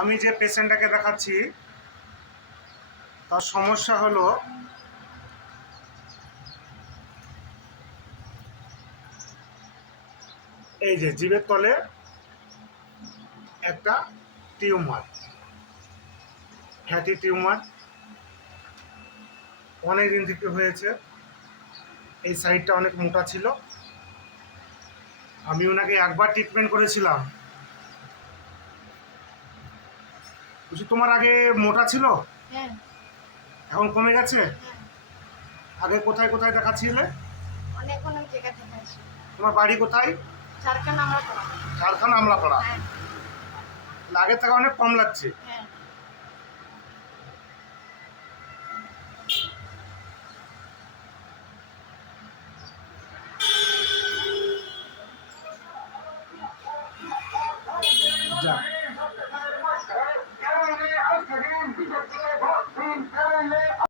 আমি যে পেশেন্টটাকে দেখাচ্ছি, তার সমস্যা হলো, এই যে জিভের তলে একটা টিউমার, ফ্যাটি টিউমার অনেক দিন থেকে হয়েছে। এই সাইডটা অনেক মোটা ছিল। আমি ওনাকে একবার ট্রিটমেন্ট করেছিলাম। বলছি তোমার আগে মোটা ছিল? হ্যাঁ। এখন কমে গেছে? হ্যাঁ। আগে কোথায় কোথায় দেখাচ্ছিলে? অনেক অনেক জায়গা থেকে তোমার বাড়ি কোথায়? ঝাড়খণ্ড আমরা তো ঝাড়খণ্ড আমলাপাড়া। হ্যাঁ। আগের থেকে অনেক কম লাগছে। হ্যাঁ। যা